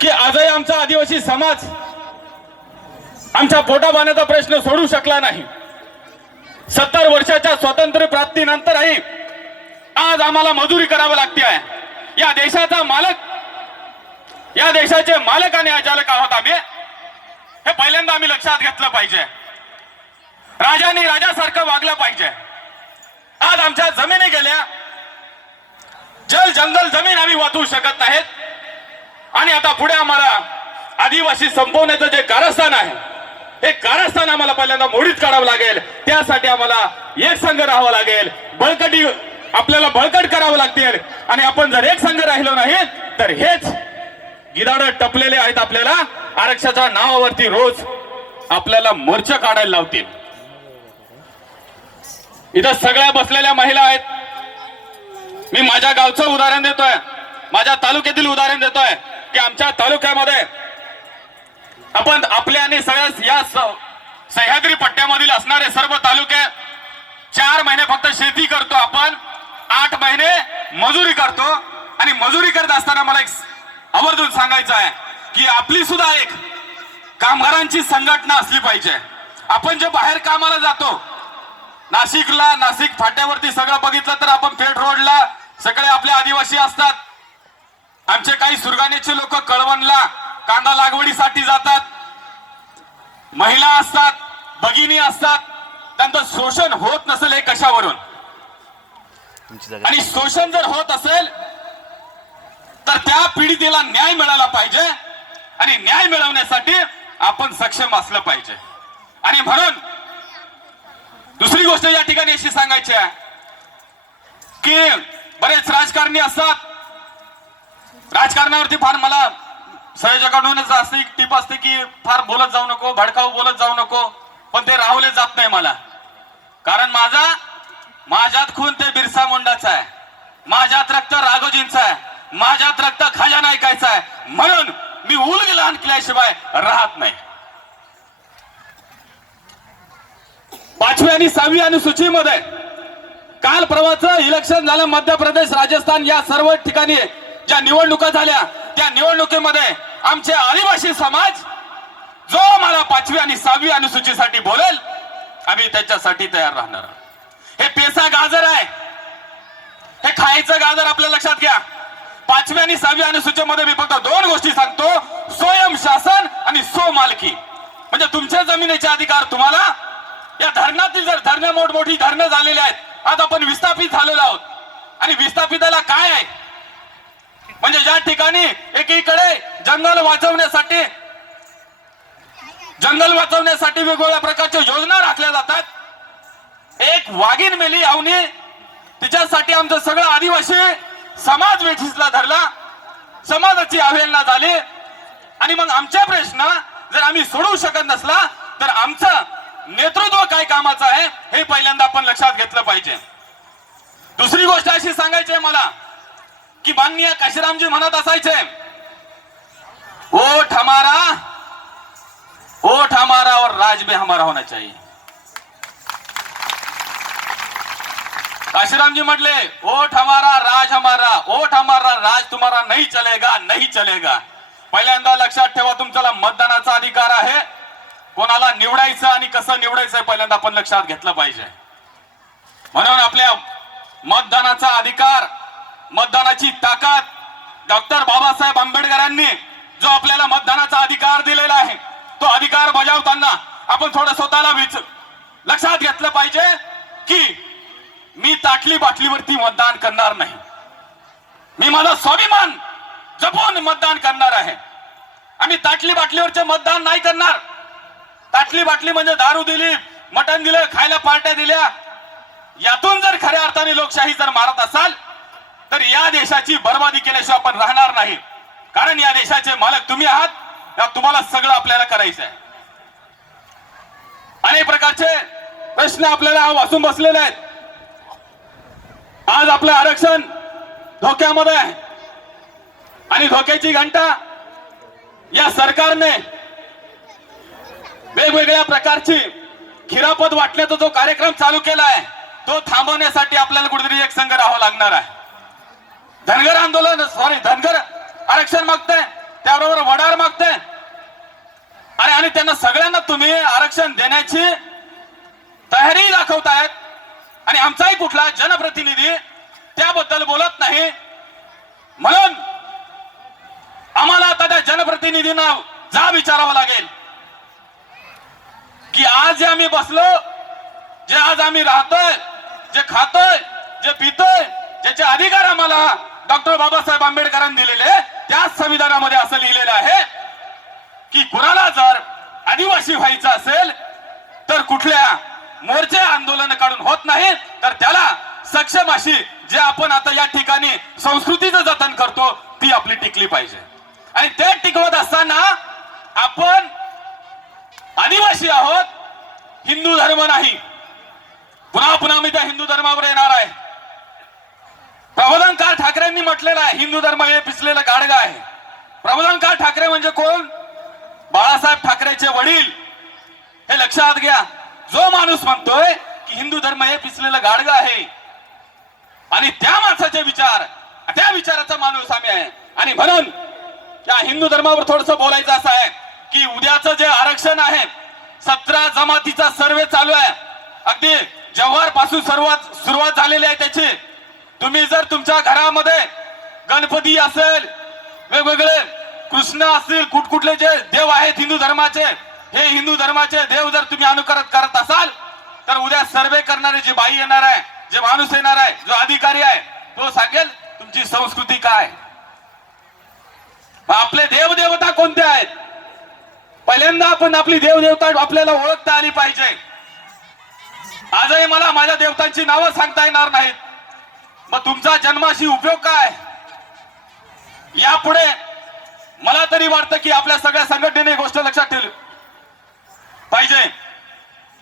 की आजही आमचा आदिवासी समाज आमच्या पोटापाण्याचा प्रश्न सोडू शकला नाही. सत्तर वर्षाच्या स्वातंत्र्य प्राप्तीनंतरही आज आम्हाला मजुरी करावी लागते आहे. या देशाचा मालक या देशाचे मालक आणि अचालक आहोत आम्ही. हे पहिल्यांदा आम्ही लक्षात घेतलं पाहिजे. राजांनी राजासारखं वागलं पाहिजे. आज आमच्या जमिनी गेल्या. जल जंगल जमीन आम्ही वाचवू शकत नाहीत. आणि आता पुढे आम्हाला आदिवासी संपवण्याचं जे कारस्थान आहे हे कारस्थान आम्हाला पहिल्यांदा मोडीत काढावं लागेल. त्यासाठी आम्हाला एक संघ राहावं लागेल. बळकटी आपल्याला बळकट करावं लागतील. आणि आपण जर एक संघ राहिलो नाही तर हेच गिदाड टपलेले आहेत आपल्याला. आरक्षाच्या नावावरती रोज आपल्याला मोर्चा काढायला लावतील. इथं सगळ्या बसलेल्या महिला आहेत. मी माझ्या गावचं उदाहरण देतोय. माझ्या तालुक्यातील उदाहरण देतोय. की आमच्या तालुक्यामध्ये आपण आपल्या आणि सगळ्या या सह्याद्री पट्ट्यामधील असणारे सर्व तालुके चार महिने फक्त शेती करतो आपण आठ महिने मजुरी करतो. आणि मजुरी करत असताना मला एक आवर्जून सांगायचं आहे की आपली सुद्धा एक कामगारांची संघटना असली पाहिजे. आपण जे बाहेर कामाला जातो नाशिकला नाशिक फाट्यावरती सगळं बघितलं तर आपण पेठ रोडला सगळे आपले आदिवासी असतात. आमचे काही सुरगाण्याचे लोक कळवणला कांदा लागवडीसाठी जातात. महिला असतात भगिनी असतात त्यांचं शोषण होत नसेल हे कशावरून? आणि शोषण जर होत असेल तर त्या पीडितेला न्याय मिळाला पाहिजे आणि न्याय मिळवण्यासाठी आपण सक्षम असलं पाहिजे. आणि म्हणून दुसरी गोष्ट या ठिकाणी अशी सांगायची आहे की बरेच राजकारणी असतात राजकारणावरती फार मला सहयोगाकडूनच असते टीप असते की फार बोलत जाऊ नको भडकाऊ बोलत जाऊ नको पण ते राहवले जात नाही मला. कारण माझा माझ्यात खून ते बिरसा मुंडाचा आहे. माझ्यात रक्त राघोजींचा आहे. माझ्यात रक्त खाजा नायकायचा आहे. म्हणून मी उलग लहान केल्याशिवाय राहत नाही. पाचवी आणि सहावी अनुसूचीमध्ये काल परवाचं इलेक्शन झालं. मध्य प्रदेश राजस्थान या सर्व ठिकाणी ज्या निवडणुका झाल्या त्या निवडणुकीमध्ये आमचे आदिवासी समाज जो मला पाचवी आणि सहावी अनुसूचीसाठी बोलेल आम्ही त्याच्यासाठी तयार राहणार आहोत. हे पेसा गाजर आहे. हे खायचं गाजर आपल्या लक्षात घ्या. पाचवी आणि सहावी अनुसूचीमध्ये मी फक्त दोन गोष्टी सांगतो. स्वयं शासन आणि सो मालकी म्हणजे तुमच्या जमिनीचे अधिकार तुम्हाला या धरणातील जर धरणं मोठमोठी धरणं झालेली आहेत आज आपण विस्थापित झालेलो आहोत. आणि विस्थापिताला काय आहे? ठिकाणी एकीकडे जंगल वाचवण्यासाठी जंगल वाचवण्यासाठी वेगवेगळ्या प्रकारच्या योजना राखल्या जातात. एक वाघीण मेली अवनी तिच्यासाठी आमचं सगळं आदिवासी समाज वेठीसला धरला. समाजाची अवहेलना झाली. आणि मग आमचे प्रश्न जर आम्ही सोडवू शकत नसला तर आमचं नेतृत्व काय कामाचं आहे हे पहिल्यांदा आपण लक्षात घेतलं पाहिजे. दुसरी गोष्ट अशी सांगायची आहे मला की माननीय काशीरामजी म्हणत असायचे. ओठ हमारा ओठ हमारा और राज भी हमारा होना चाहिए. काशीराम जी म्हटले ओठ हमारा राज हमारा ओठ हमारा राज तुम्हारा नहीं चलेगा नहीं चलेगा. पहिल्यांदा लक्षात ठेवा तुमच्याला मतदानाचा अधिकार आहे. कोणाला निवडायचं आणि कसं निवडायचं पहिल्यांदा आपण लक्षात घेतलं पाहिजे. म्हणून आपल्या मतदानाचा अधिकार मतदानाची ताकद डॉक्टर बाबासाहेब आंबेडकरांनी जो आपल्याला मतदानाचा अधिकार दिलेला आहे तो अधिकार बजावताना आपण थोडं स्वतःला विच लक्षात घेतलं पाहिजे की मी ताटली बाटलीवरती मतदान करणार नाही. मी माझा स्वाभिमान जपून मतदान करणार आहे. आम्ही ताटली बाटलीवरचे मतदान नाही करणार. ताटली बाटली म्हणजे दारू दिली मटण दिलं खायला पार्ट्या दिल्या. यातून जर खऱ्या अर्थाने लोकशाही जर मारत असाल देशाची बर्बादी केल्याशिवाय आपण राहणार नाही. कारण या देशाचे मालक तुम्ही आहात या तुम्हाला सगळं आपल्याला करायचं आहे अनेक प्रकारचे प्रश्न आपल्याला वाचून बसलेले आहेत. आज आपलं आरक्षण धोक्यामध्ये आहे. आणि धोक्याची घंटा या सरकारने वेगवेगळ्या प्रकारची खिरापत वाटण्याचा जो कार्यक्रम चालू केला आहे तो थांबवण्यासाठी आपल्याला कुठेतरी एक संघ राहावा लागणार आहे. धनगर आंदोलन सॉरी धनगर आरक्षण मागते त्याबरोबर वडार मागते आणि आणि त्यांना सगळ्यांना तुम्ही आरक्षण देण्याची तयारी दाखवतायत. आणि आमचाही कुठला जनप्रतिनिधी त्याबद्दल बोलत नाही. म्हणून आम्हाला आता त्या जनप्रतिनिधींना जा विचारावं लागेल. की आज जे आम्ही बसलो जे आज आम्ही राहतोय जे खातोय जे पितोय ज्याचे अधिकार आम्हाला डॉक्टर बाबासाहेब आंबेडकरांनी दिलेले त्याच संविधानामध्ये असं लिहिलेलं आहे की कुणाला जर आदिवासी व्हायचं असेल तर कुठल्या मोर्चे आंदोलन काढून होत नाही तर त्याला सक्षम अशी जे आपण आता या ठिकाणी संस्कृतीचं जतन करतो ती आपली टिकली पाहिजे. आणि ते टिकवत असताना आपण आदिवासी आहोत हिंदू धर्म नाही. पुन्हा पुन्हा मी त्या हिंदू धर्मावर येणार आहे. यांनी म्हटलेलं आहे हिंदू धर्म हे पिचलेलं गाडगा आहे. प्रबोधनकार ठाकरे म्हणजे कोण? बाळासाहेब ठाकरेचे वडील. हे लक्षात घ्या जो माणूस म्हणतोय की हिंदू धर्म हे पिचलेलं गाडगा आहे आणि त्या माणसाचे विचार त्या विचाराचा माणूस आम्ही आहे. आणि म्हणून या हिंदू धर्मावर थोडस बोलायचं असं आहे की उद्याचं जे आरक्षण आहे सतरा जमातीचा सर्वे चालू आहे. अगदी जव्हारपासून सर्वात सुरुवात झालेली आहे त्याची. तुम्ही जर तुमच्या घरामध्ये गणपती असेल वेगवेगळे कृष्ण असतील कुठकुठले जे देव आहेत हिंदू धर्माचे हे हिंदू धर्माचे देव जर तुम्ही अनुकरण करत असाल तर उद्या सर्वे करणारे जी बाई येणार आहे जे माणूस येणार आहे जो अधिकारी आहे तो सांगेल तुमची संस्कृती काय? आपले देवदेवता कोणते आहेत? पहिल्यांदा आपण आपली देवदेवता आपल्याला ओळखता आली पाहिजे. आजही मला माझ्या देवतांची नावं सांगता येणार नाहीत. मग तुमचा जन्माशी उपयोग काय? यापुढे मला तरी वाटतं की आपल्या सगळ्या संघटनेने गोष्ट लक्षात ठेवली. पाहिजे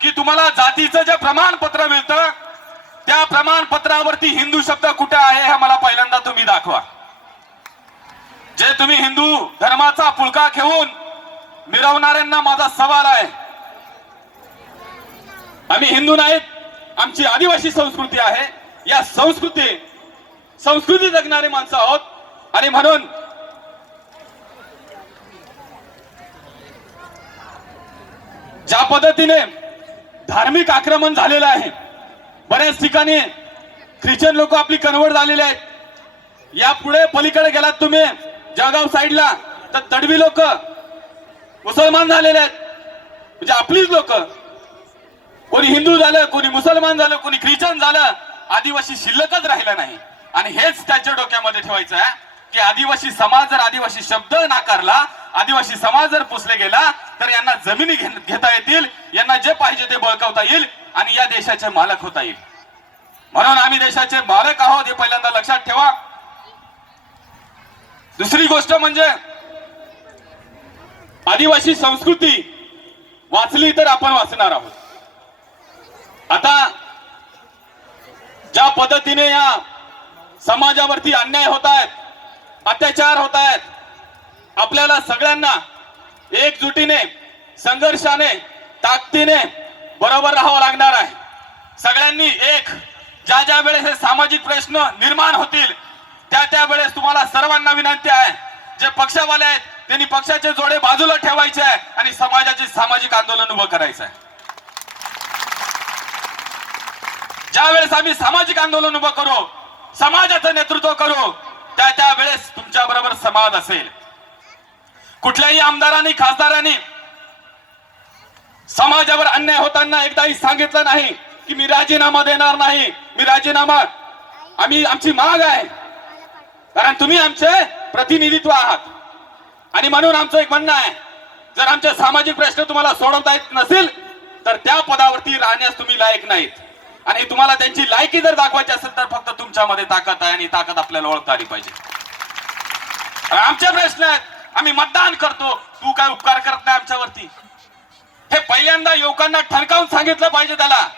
की तुम्हाला जातीचं जे प्रमाणपत्र मिळतं त्या प्रमाणपत्रावरती हिंदू शब्द कुठे आहे हे मला पहिल्यांदा तुम्ही दाखवा. जे तुम्ही हिंदू धर्माचा पुळका घेऊन मिरवणाऱ्यांना माझा सवाल आहे. आम्ही हिंदू नाहीत आमची आदिवासी संस्कृती आहे. या संस्कृती संस्कृती जगणारे माणसं आहोत. आणि म्हणून ज्या पद्धतीने धार्मिक आक्रमण झालेलं आहे बऱ्याच ठिकाणी ख्रिश्चन लोक आपली कन्वर्ट झालेले आहेत. यापुढे पलीकडे गेलात तुम्ही जळगाव साईडला तर तडवी लोक मुसलमान झालेले आहेत. म्हणजे आपलीच लोक. कोणी हिंदू झालं कोणी मुसलमान झालं कोणी ख्रिश्चन झालं आदिवासी शिल्लकच राहिला नाही. आणि हेच त्यांच्या डोक्यामध्ये ठेवायचं आहे की आदिवासी समाज जर आदिवासी शब्द नाकारला आदिवासी समाज जर पुसले गेला तर यांना जमिनी घेता येतील यांना जे पाहिजे ते बळकावता येईल आणि या देशाचे मालक होता येईल. म्हणून आम्ही देशाचे मालक आहोत हे पहिल्यांदा लक्षात ठेवा. दुसरी गोष्ट म्हणजे आदिवासी संस्कृती वाचली तर आपण वाचणार आहोत. आता ज्या पद्धतीने या समाजावरती अन्याय होत आहेत अत्याचार होत आहेत आपल्याला सगळ्यांना एकजुटीने संघर्षाने ताकदीने बरोबर राहावं लागणार आहे. सगळ्यांनी एक ज्या ज्या वेळेस हे सामाजिक प्रश्न निर्माण होतील त्या त्या वेळेस तुम्हाला सर्वांना विनंती आहे. जे पक्षवाले आहेत त्यांनी पक्षाचे जोडे बाजूला ठेवायचे आहे आणि समाजाचे सामाजिक आंदोलन उभं करायचं आहे. ज्यावेळेस आम्ही सामाजिक आंदोलन उभं करू समाजाचं नेतृत्व करू त्या त्यावेळेस तुमच्या बरोबर समाज असेल. कुठल्याही आमदारांनी खासदारांनी समाजावर अन्याय होताना एकदाही सांगितलं नाही की मी राजीनामा देणार नाही. मी राजीनामा आम्ही आमची माग आहे. कारण तुम्ही आमचे प्रतिनिधित्व आहात. आणि म्हणून आमचं एक म्हणणं आहे जर आमचे सामाजिक प्रश्न तुम्हाला सोडवता येत नसेल तर त्या पदावरती राहण्यास तुम्ही लायक नाहीत. आणि तुम्हाला त्यांची लायकी जर दाखवायची असेल तर फक्त तुमच्यामध्ये ताकद आहे आणि ताकद आपल्याला ओळखता आली पाहिजे. आमचे प्रश्न आहेत. आम्ही मतदान करतो. तू काय उपकार करत नाही आमच्यावरती? हे पहिल्यांदा युवकांना ठणकावून सांगितलं पाहिजे त्याला.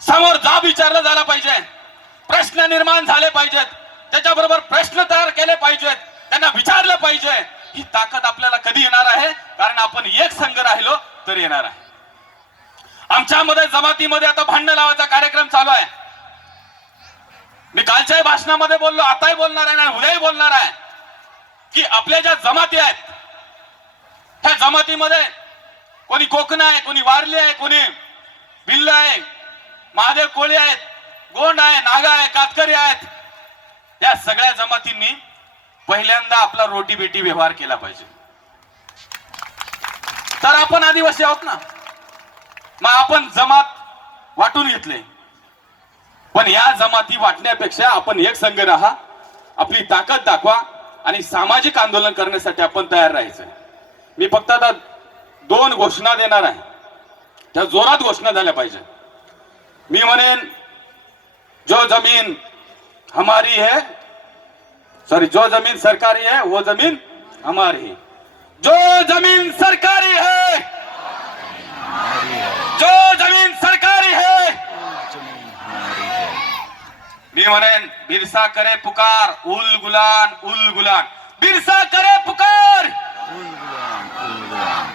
समोर जाब विचारलं झाला पाहिजे. प्रश्न निर्माण झाले पाहिजेत. त्याच्याबरोबर प्रश्न तयार केले पाहिजेत. त्यांना विचारलं पाहिजे. ही ताकद आपल्याला कधी येणार आहे? कारण आपण एक संघ राहिलो तर येणार आहे. आमच्यामध्ये जमातीमध्ये आता भांडण लावायचा कार्यक्रम चालू आहे. मी कालच्याही भाषणामध्ये बोललो आताही बोलणार आहे आणि उद्याही बोलणार आहे की आपल्या ज्या जमाती आहेत त्या जमातीमध्ये कोणी कोकण आहे कोणी वारली आहे कोणी भिल्ल आहे महादेव कोळी आहेत गोंड आहे नागा आहे कातकरी आहेत या सगळ्या जमातींनी पहिल्यांदा आपला रोटी बेटी व्यवहार केला पाहिजे. तर आपण आदिवासी आहोत ना? मग आपण जमात वाटून घेतले. पण या जमाती वाटण्यापेक्षा आपण एक संघ राहा आपली ताकद दाखवा आणि सामाजिक आंदोलन करण्यासाठी आपण तयार राहायचं. मी फक्त आता दोन घोषणा देणार आहे. त्या जोरात घोषणा झाल्या पाहिजे मी म्हणेन जो जमीन हमारी है सॉरी जो जमीन सरकारी है वो जमीन हमारी है. जो जमीन सरकारी है जो जमीन सरकारी है। मी म्हणेन बिरसा करे पुकार उल गुलान उल गुलान. बिरसा करे पुकार.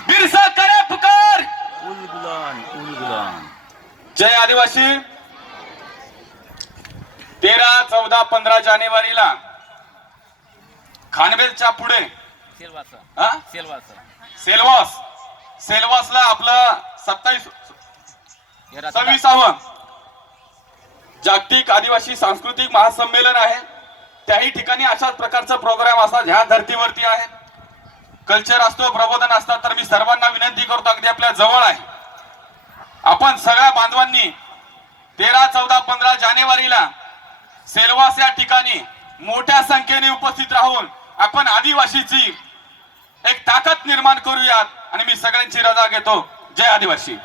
बिरसा करे पुकार. जय आदिवासी. तेरा चौदा पंधरा जानेवारीला खानवेलच्या पुढे हा? सेलवास. सेलवासला आपलं सत्तावीस सव्वीसावं जागतिक आदिवासी सांस्कृतिक महासंमेलन आहे. त्याही ठिकाणी अशाच प्रकारचा प्रोग्राम असा ह्या धर्तीवरती आहे. कल्चर असतो प्रबोधन असतात तर मी सर्वांना विनंती करतो अगदी आपल्या जवळ आहे. आपण सगळ्या बांधवांनी तेरा चौदा पंधरा जानेवारीला सेलवास या ठिकाणी मोठ्या संख्येने उपस्थित राहून आपण आदिवासीची एक ताकद निर्माण करूयात आणि मी सगळ्यांची रजा घेतो. जय आदिवासी.